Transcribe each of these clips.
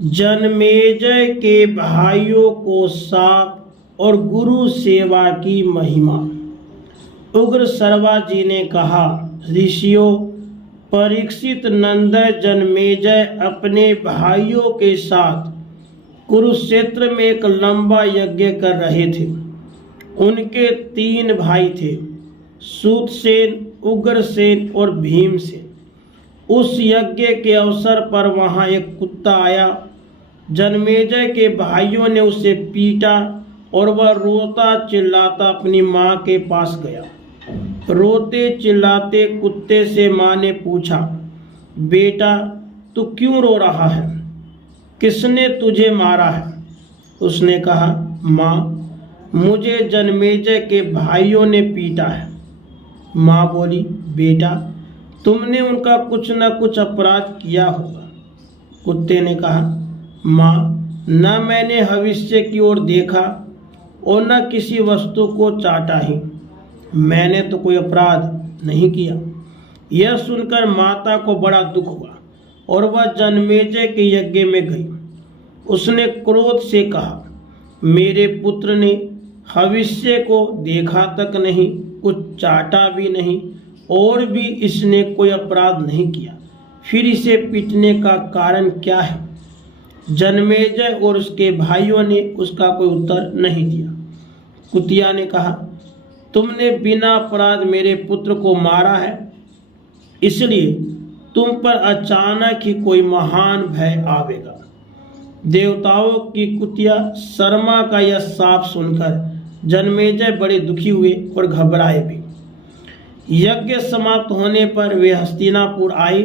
जन्मेजय के भाइयों को शाप और गुरु सेवा की महिमा। उग्र सर्वा जी ने कहा, ऋषियों, परीक्षित नंदन जन्मेजय अपने भाइयों के साथ कुरुक्षेत्र में एक लंबा यज्ञ कर रहे थे। उनके 3 भाई थे, सूतसेन, उग्रसेन और भीमसेन। उस यज्ञ के अवसर पर वहां एक कुत्ता आया। जन्मेजय के भाइयों ने उसे पीटा और वह रोता चिल्लाता अपनी माँ के पास गया। रोते चिल्लाते कुत्ते से माँ ने पूछा, बेटा तू क्यों रो रहा है? किसने तुझे मारा है? उसने कहा, माँ, मुझे जन्मेजय के भाइयों ने पीटा है। माँ बोली, बेटा तुमने उनका कुछ न कुछ अपराध किया होगा। कुत्ते ने कहा, माँ, न मैंने भविष्य की ओर देखा और न किसी वस्तु को चाटा ही। मैंने तो कोई अपराध नहीं किया। यह सुनकर माता को बड़ा दुख हुआ और वह जन्मेजय के यज्ञ में गई। उसने क्रोध से कहा, मेरे पुत्र ने भविष्य को देखा तक नहीं, कुछ चाटा भी नहीं और भी इसने कोई अपराध नहीं किया, फिर इसे पीटने का कारण क्या है? जन्मेजय और उसके भाइयों ने उसका कोई उत्तर नहीं दिया। कुतिया ने कहा, तुमने बिना अपराध मेरे पुत्र को मारा है, इसलिए तुम पर अचानक ही कोई महान भय आवेगा। देवताओं की कुतिया शर्मा का यह शाप सुनकर जन्मेजय बड़े दुखी हुए और घबराए भी। यज्ञ समाप्त होने पर वे हस्तिनापुर आए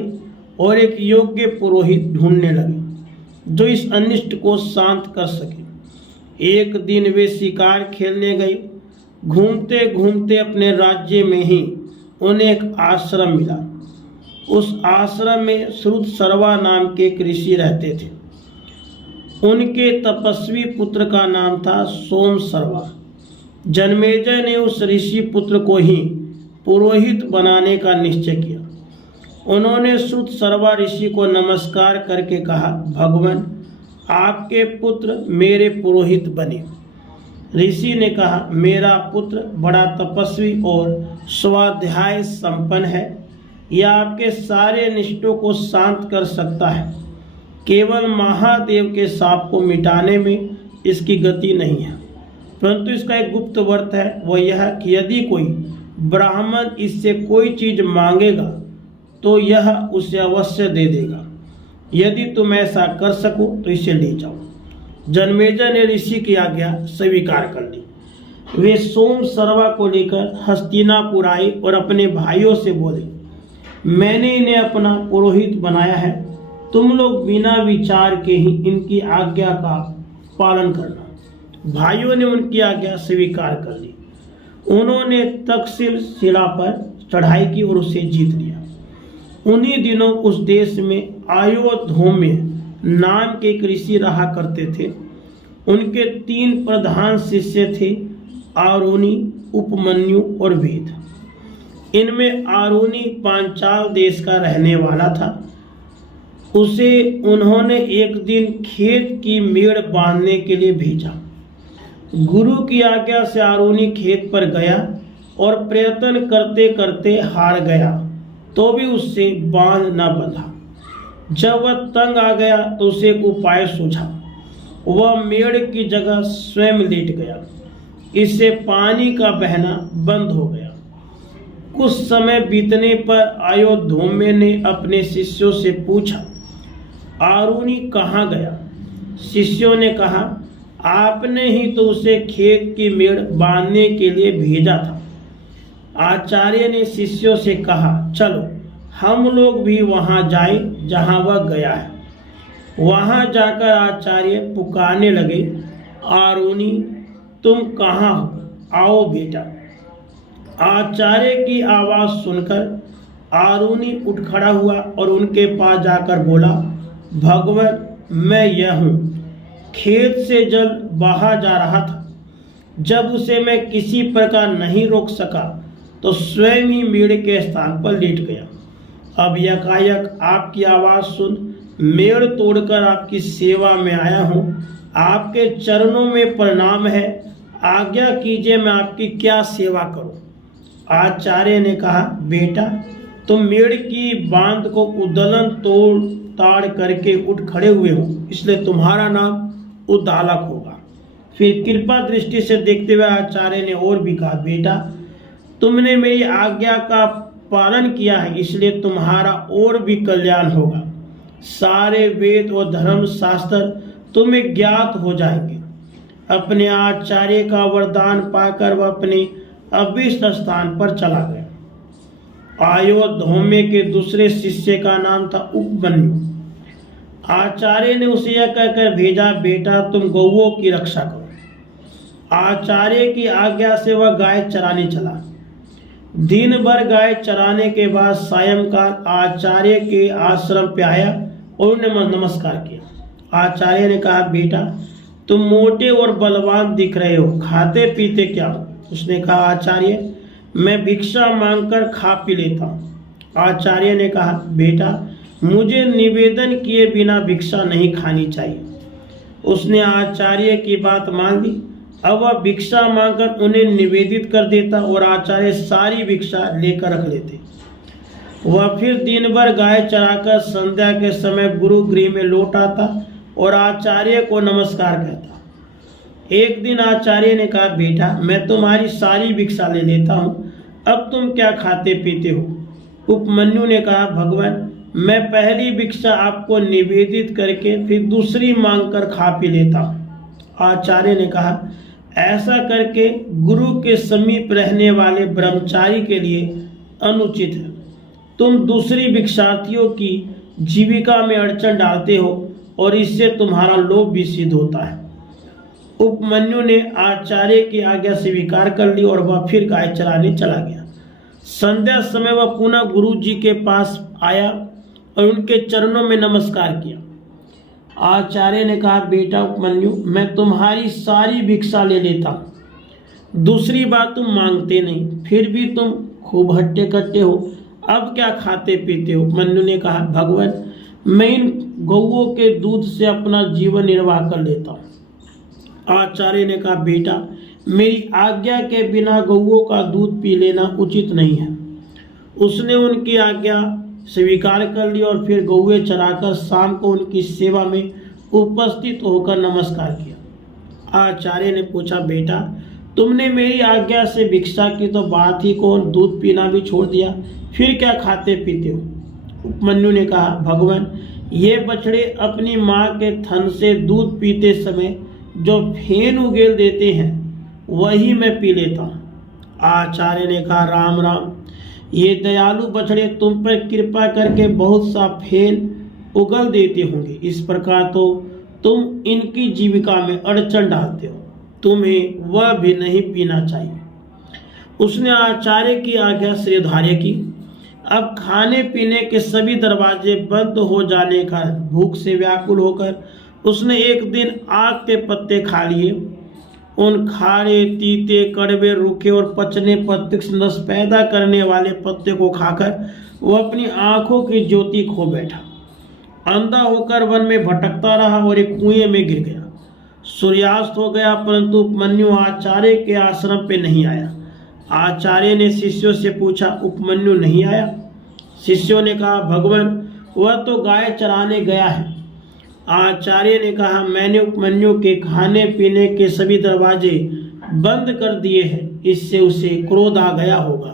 और एक योग्य पुरोहित ढूंढने लगे जो इस अनिष्ट को शांत कर सके। एक दिन वे शिकार खेलने गए। घूमते घूमते अपने राज्य में ही उन्हें एक आश्रम मिला। उस आश्रम में श्रुत सर्वा नाम के एक ऋषि रहते थे। उनके तपस्वी पुत्र का नाम था सोम सर्वा। जन्मेजय ने उस ऋषि पुत्र को ही पुरोहित बनाने का निश्चय किया। उन्होंने श्रुत सर्वा ऋषि को नमस्कार करके कहा, भगवान, आपके पुत्र मेरे पुरोहित बने। ऋषि ने कहा, मेरा पुत्र बड़ा तपस्वी और स्वाध्याय संपन्न है। यह आपके सारे अनिष्टों को शांत कर सकता है। केवल महादेव के शाप को मिटाने में इसकी गति नहीं है, परंतु इसका एक गुप्त व्रत है। वह यह कि यदि कोई ब्राह्मण इससे कोई चीज मांगेगा तो यह उसे अवश्य दे देगा। यदि तुम ऐसा कर सको तो इसे ले जाओ। जन्मेजय ने ऋषि की आज्ञा स्वीकार कर ली। वे सोम सर्वा को लेकर हस्तिनापुर आए और अपने भाइयों से बोले, मैंने इन्हें अपना पुरोहित बनाया है। तुम लोग बिना विचार के ही इनकी आज्ञा का पालन करना। भाइयों ने उनकी आज्ञा स्वीकार कर ली। उन्होंने तक्षशिला शिला पर चढ़ाई की और उसे जीत लिया। उन्हीं दिनों उस देश में आयोधौम्य नाम के एक ऋषि रहा करते थे। उनके 3 प्रधान शिष्य थे, आरुणि, उपमन्यु और वेद। इनमें आरुणि पांचाल देश का रहने वाला था। उसे उन्होंने एक दिन खेत की मेड़ बांधने के लिए भेजा। गुरु की आज्ञा से आरुणि खेत पर गया और प्रयत्न करते करते हार गया, तो भी उससे बांध न बंधा। जब वह तंग आ गया तो उसे एक उपाय सूझा। वह मेड़ की जगह स्वयं लेट गया। इससे पानी का बहना बंद हो गया। कुछ समय बीतने पर आयोधौम्य ने अपने शिष्यों से पूछा, आरुणि कहाँ गया? शिष्यों ने कहा, आपने ही तो उसे खेत की मेड़ बांधने के लिए भेजा था। आचार्य ने शिष्यों से कहा, चलो हम लोग भी वहां जाएं जहां वह गया है। वहां जाकर आचार्य पुकारने लगे, आरुणि तुम कहाँ हो? आओ बेटा। आचार्य की आवाज सुनकर आरुणि उठ खड़ा हुआ और उनके पास जाकर बोला, भगवान, मैं यह हूँ। खेत से जल बहा जा रहा था। जब उसे मैं किसी प्रकार नहीं रोक सका तो स्वयं ही मेड़ के स्थान पर लेट गया। अब यकायक आपकी आवाज़ सुन मेड़ तोड़कर आपकी सेवा में आया हूँ। आपके चरणों में प्रणाम है, आज्ञा कीजिए मैं आपकी क्या सेवा करूँ। आचार्य ने कहा, बेटा तुम मेड़ की बांध को उद्दलन तोड़ ताड़ करके उठ खड़े हुए हो, इसलिए तुम्हारा नाम उद्दालक होगा। फिर कृपा दृष्टि से देखते हुए आचार्य ने और भी कहा, बेटा तुमने मेरी आज्ञा का पालन किया है, इसलिए तुम्हारा और भी कल्याण होगा। सारे वेद और धर्म शास्त्र तुम्हें ज्ञात हो जाएंगे। अपने आचार्य का वरदान पाकर वह अपने अभीष्ट स्थान पर चला गया। आयोधौम्य के दूसरे शिष्य का नाम था उपमन्यु। आचार्य ने उसे यह कहकर भेजा, बेटा तुम गौओं की रक्षा करो। आचार्य की आज्ञा से वह गाय चराने चला। दिन भर गाय चराने के बाद सायंकाल आचार्य के आश्रम पे आया और उन्हें नमस्कार किया। आचार्य ने कहा, बेटा तुम मोटे और बलवान दिख रहे हो, खाते पीते क्या हो? उसने कहा, आचार्य मैं भिक्षा मांगकर खा पी लेता हूँ। आचार्य ने कहा, बेटा मुझे निवेदन किए बिना भिक्षा नहीं खानी चाहिए। उसने आचार्य की बात मान ली। अब वह भिक्षा मांगकर उन्हें निवेदित कर देता और आचार्य सारी भिक्षा लेकर रख लेते। वह फिर दिन भर गाय चराकर संध्या के समय गुरु गृह में लौट आता और आचार्य को नमस्कार कहता। एक दिन आचार्य ने कहा, बेटा मैं तुम्हारी सारी भिक्षा ले लेता हूँ, अब तुम क्या खाते पीते हो? उपमन्यु ने कहा, भगवान मैं पहली भिक्षा आपको निवेदित करके फिर दूसरी मांगकर खा पी लेता हूँ। आचार्य ने कहा, ऐसा करके गुरु के समीप रहने वाले ब्रह्मचारी के लिए अनुचित है। तुम दूसरी भिक्षार्थियों की जीविका में अड़चन डालते हो और इससे तुम्हारा लोभ भी सिद्ध होता है। उपमन्यु ने आचार्य की आज्ञा स्वीकार कर ली और वह फिर गाय चराने चला गया। संध्या समय वह पुनः गुरु जी के पास आया और उनके चरणों में नमस्कार किया। आचार्य ने कहा, बेटा उपमन्यु मैं तुम्हारी सारी भिक्षा ले लेता हूँ, दूसरी बात तुम मांगते नहीं, फिर भी तुम खूब हट्टे कट्टे हो, अब क्या खाते पीते हो? उपमन्यु ने कहा, भगवान मैं इन गौओं के दूध से अपना जीवन निर्वाह कर लेता हूँ। आचार्य ने कहा, बेटा मेरी आज्ञा के बिना गौओं का दूध पी लेना उचित नहीं है। उसने उनकी आज्ञा स्वीकार कर ली और फिर गौए चराकर शाम को उनकी सेवा में उपस्थित होकर नमस्कार किया। आचार्य ने पूछा, बेटा तुमने मेरी आज्ञा से भिक्षा की तो बात ही कौन, दूध पीना भी छोड़ दिया, फिर क्या खाते पीते हो? उपमन्यु ने कहा, भगवान ये बछड़े अपनी माँ के थन से दूध पीते समय जो फेन उगेल देते हैं वही मैं पी लेता हूँ। आचार्य ने कहा, राम राम, ये दयालु बछड़े तुम पर कृपा करके बहुत सा फेन उगल देते होंगे, इस प्रकार तो तुम इनकी जीविका में अड़चन डालते हो, तुम्हें वह भी नहीं पीना चाहिए। उसने आचार्य की आज्ञा श्रेयधार्य की। अब खाने पीने के सभी दरवाजे बंद हो जाने का भूख से व्याकुल होकर उसने एक दिन आग के पत्ते खा लिए। उन खारे तीते कड़वे रूखे और पचने पर तीक्ष्ण रस पैदा करने वाले पत्ते को खाकर वह अपनी आंखों की ज्योति खो बैठा। अंधा होकर वन में भटकता रहा और एक कुएं में गिर गया। सूर्यास्त हो गया परंतु उपमन्यु आचार्य के आश्रम पे नहीं आया। आचार्य ने शिष्यों से पूछा, उपमन्यु नहीं आया? शिष्यों ने कहा, भगवान वह तो गाय चराने गया है। आचार्य ने कहा, मैंने उपमन्यु के खाने पीने के सभी दरवाजे बंद कर दिए हैं, इससे उसे क्रोध आ गया होगा,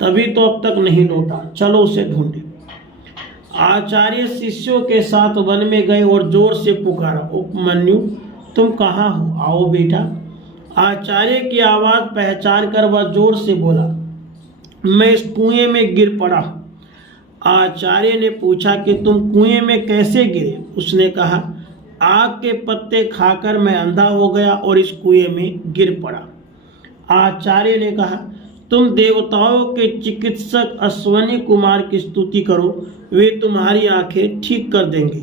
तभी तो अब तक नहीं लौटा, चलो उसे ढूंढे। आचार्य शिष्यों के साथ वन में गए और जोर से पुकारा, उपमन्यु तुम कहाँ हो, आओ बेटा। आचार्य की आवाज़ पहचान कर वह जोर से बोला, मैं इस कुएं में गिर पड़ा। आचार्य ने पूछा कि तुम कुएं में कैसे गिरे? उसने कहा, आग के पत्ते खाकर मैं अंधा हो गया और इस कुएं में गिर पड़ा। आचार्य ने कहा, तुम देवताओं के चिकित्सक अश्वनी कुमार की स्तुति करो, वे तुम्हारी आंखें ठीक कर देंगे।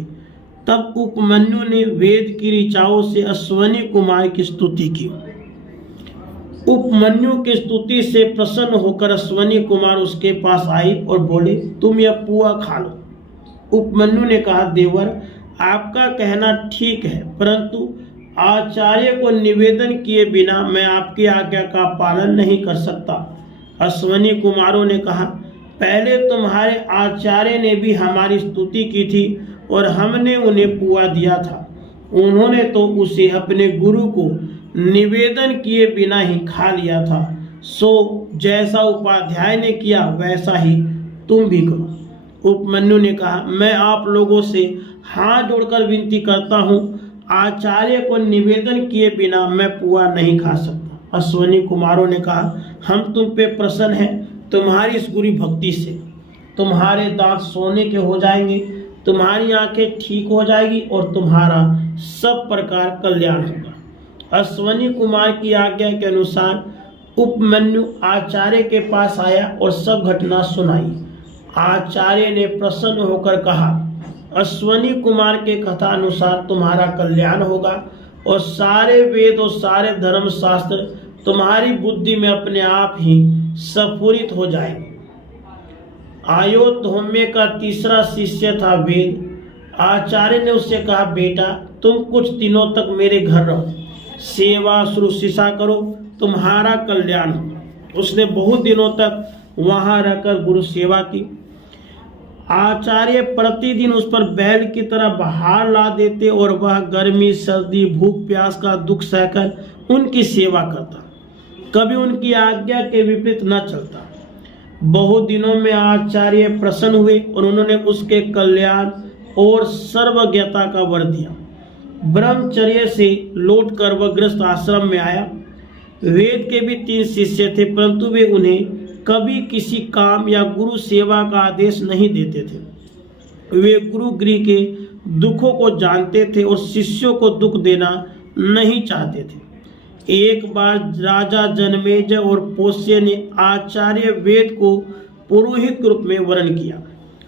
तब उपमन्यु ने वेद की ऋचाओं से अश्वनी कुमार की स्तुति की। उपमन्यु की स्तुति से प्रसन्न होकर अश्वनी कुमार उसके पास आई और बोले, तुम यह पुआ खा लो। उपमन्यु ने कहा, देवर, आपका कहना ठीक है, परंतु आचार्य को निवेदन किए बिना मैं आपकी आज्ञा का पालन नहीं कर सकता। अश्वनी कुमारों ने कहा, पहले तुम्हारे आचार्य ने भी हमारी स्तुति की थी और हमने उन्हें पुआ दिया था। उन्होंने तो उसे अपने गुरु को निवेदन किए बिना ही खा लिया था। सो जैसा उपाध्याय ने किया वैसा ही तुम भी करो। उपमन्यु ने कहा, मैं आप लोगों से हाथ जोड़कर विनती करता हूँ, आचार्य को निवेदन किए बिना मैं पुआ नहीं खा सकता। अश्वनी कुमारों ने कहा, हम तुम पे प्रसन्न हैं, तुम्हारी इस गुरु भक्ति से तुम्हारे दांत सोने के हो जाएंगे, तुम्हारी आंखें ठीक हो जाएगी और तुम्हारा सब प्रकार कल्याण होगा। अश्वनी कुमार की आज्ञा के अनुसार उपमन्यु आचार्य के पास आया और सब घटना सुनाई। आचार्य ने प्रसन्न होकर कहा, अश्वनी कुमार के कथा अनुसार तुम्हारा कल्याण होगा और सारे वेद और सारे धर्म शास्त्र तुम्हारी बुद्धि में अपने आप ही स्फुरित हो जाएंगे। अयोध्या का तीसरा शिष्य था वेद। आचार्य ने उससे कहा, बेटा, तुम कुछ दिनों तक मेरे घर रहो, सेवा शुश्रूषा करो, तुम्हारा कल्याण हो। उसने बहुत दिनों तक वहां रहकर गुरु सेवा की। आचार्य प्रतिदिन उस पर बैल की तरह बहार ला देते और वह गर्मी, सर्दी, भूख प्यास का दुख सहकर उनकी सेवा करता, कभी उनकी आज्ञा के विपरीत न चलता। बहुत दिनों में आचार्य प्रसन्न हुए और उन्होंने उसके कल्याण और सर्वज्ञता का वर दिया। ब्रह्मचर्य से लौटकर वह गृहस्थ आश्रम में आया। वेद के भी 3 शिष्य थे, परंतु वे उन्हें कभी किसी काम या गुरु सेवा का आदेश नहीं देते थे। वे गुरु गृह के दुखों को जानते थे और शिष्यों को दुख देना नहीं चाहते थे। एक बार राजा जनमेजय और पोष्य ने आचार्य वेद को पुरोहित रूप में वर्ण किया।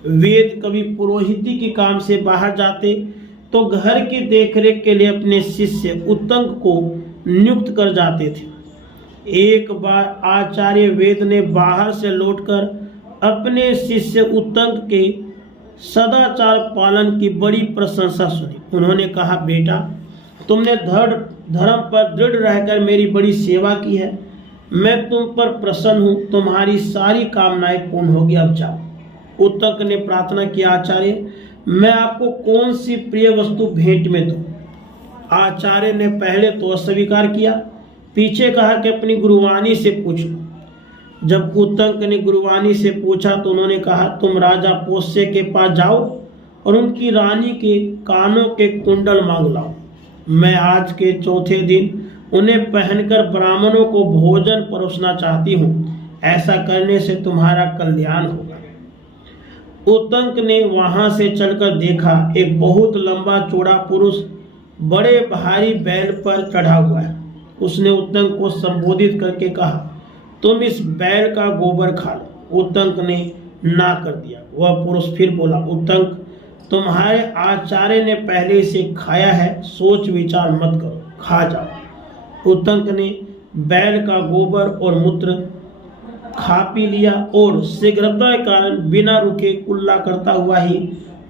वेद कभी पुरोहिती के काम से बाहर जाते तो घर की देखरेख के लिए अपने शिष्य उत्तंग को नियुक्त कर जाते थे। एक बार आचार्य वेद ने बाहर से लौटकर अपने शिष्य उत्तंग के सदाचार पालन की बड़ी प्रशंसा सुनी। उन्होंने कहा, बेटा, तुमने धर्म पर दृढ़ रहकर मेरी बड़ी सेवा की है, मैं तुम पर प्रसन्न हूँ, तुम्हारी सारी कामनाएं पूर्ण होगी, अब जाओ। उत्तंग ने प्रार्थना की, आचार्य, मैं आपको कौन सी प्रिय वस्तु भेंट में दूं? आचार्य ने पहले तो अस्वीकार किया, पीछे कहा कि अपनी गुरुवाणी से पूछो। जब उत्तंक ने गुरुवाणी से पूछा तो उन्होंने कहा, तुम राजा पोष्य के पास जाओ और उनकी रानी के कानों के कुंडल मांग लाओ। मैं आज के चौथे दिन उन्हें पहनकर ब्राह्मणों को भोजन परोसना चाहती हूँ। ऐसा करने से तुम्हारा कल्याण होगा। उत्तंक ने वहां से चलकर देखा, एक बहुत लंबा चौड़ा पुरुष बड़े भारी बैल पर चढ़ा हुआ है। उसने उत्तंक को संबोधित करके कहा, तुम इस बैल का गोबर खा लो। उत्तंक ने ना कर दिया। वह पुरुष फिर बोला, उत्तंक, तुम्हारे आचार्य ने पहले इसे खाया है, सोच विचार मत करो, खा जाओ। उत्तंक ने बैल का गोबर और मूत्र खा पी लिया और शीघ्रता के कारण बिना रुके कुल्ला करता हुआ ही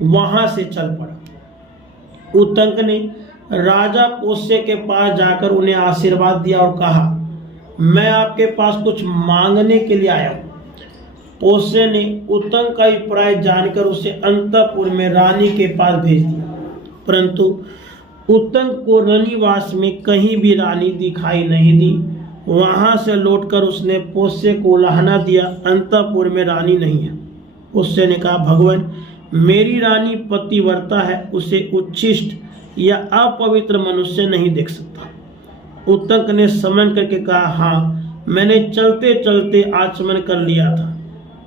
वहां से चल पड़ा। उत्तंक ने राजा पोष्य के पास जाकर उन्हें आशीर्वाद दिया और कहा, मैं आपके पास कुछ मांगने के लिए आया हूँ। पोष्य ने उत्तंक का अभिप्राय जानकर उसे अंतःपुर में रानी के पास भेज दिया, परंतु उत्तंक को रनिवास में कहीं भी रानी दिखाई नहीं दी। वहां से लौटकर उसने पोष्य को उलाहना दिया, अंतःपुर में रानी नहीं है। पोष्य ने कहा, भगवान, मेरी रानी पतिव्रता है, उसे उच्छिष्ट या अपवित्र मनुष्य नहीं देख सकता। उत्तंक ने समन करके कहा, हाँ, मैंने चलते चलते आचमन कर लिया था।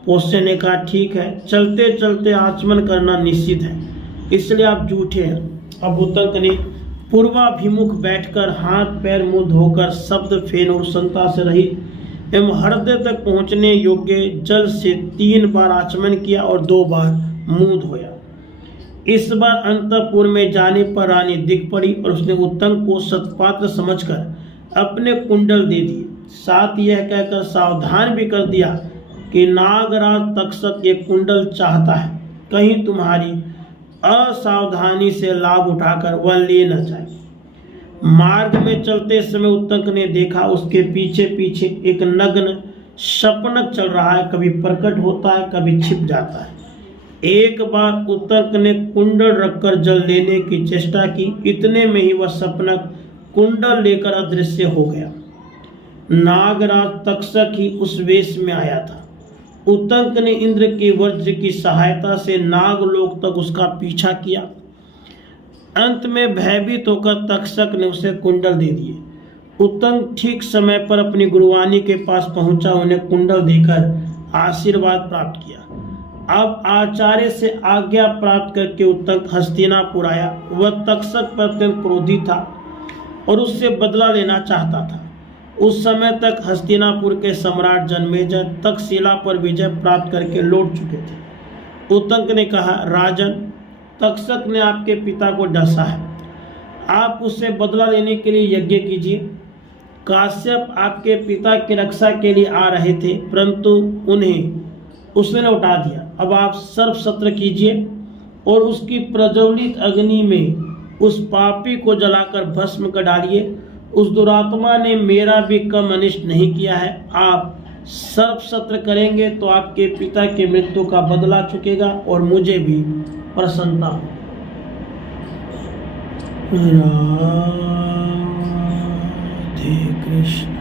पोष्य ने कहा, ठीक है, चलते चलते आचमन करना निश्चित है, इसलिए आप झूठे हैं। अब उत्तंक ने पूर्वाभिमुख बैठकर हाथ पैर मुंह धोकर शब्द फेन और संता से रहित एवं हृदय तक पहुंचने योग्य जल से 3 बार आचमन किया और 2 बार मुंह धोया। इस बार अंतःपुर में जाने पर रानी दिख पड़ी और उसने उत्तंक को सत्पात्र समझकर अपने कुंडल दे दिए। साथ यह कहकर सावधान भी कर दिया कि नागराज तक्षक ये कुंडल चाहता है, कहीं तुम्हारी असावधानी से लाभ उठाकर वह ले न जाए। मार्ग में चलते समय उत्तंक ने देखा उसके पीछे पीछे एक नग्न शपनक चल रहा है, कभी प्रकट होता है, कभी छिप जाता है। एक बार उत्तंक ने कुंडल रखकर जल लेने की चेष्टा की, इतने में ही वह शपनक कुंडल लेकर अदृश्य हो गया। नागराज तक्षक ही उस वेश में आया था। उत्तंक ने इंद्र के वज्र की सहायता से नागलोक तक उसका पीछा किया। अंत में भयभीत होकर तक्षक ने उसे कुंडल दे दिए। उत्तंक ठीक समय पर अपनी गुरुवाणी के पास पहुंचा, उन्हें कुंडल देकर आशीर्वाद प्राप्त किया। अब आचार्य से आज्ञा प्राप्त करके उत्तंक हस्तिनापुर आया। वह तक्षक पर अत्यंत क्रोधित था और उससे बदला लेना चाहता था। उस समय तक हस्तिनापुर के सम्राट जन्मेजय तक्षशिला पर विजय प्राप्त करके लौट चुके थे। उत्तंक ने कहा, राजन, तक्षक ने आपके पिता को डसा है, आप उससे बदला लेने के लिए यज्ञ कीजिए। काश्यप आपके पिता की रक्षा के लिए आ रहे थे, परंतु उन्हें उसने उठा दिया। अब आप सर्पसत्र कीजिए और उसकी प्रज्वलित अग्नि में उस पापी को जलाकर भस्म कर डालिए। उस दुरात्मा ने मेरा भी कम अनिष्ट नहीं किया है। आप सर्पसत्र करेंगे तो आपके पिता की मृत्यु का बदला चुकेगा और मुझे भी प्रसन्नता होगी। राधे कृष्ण।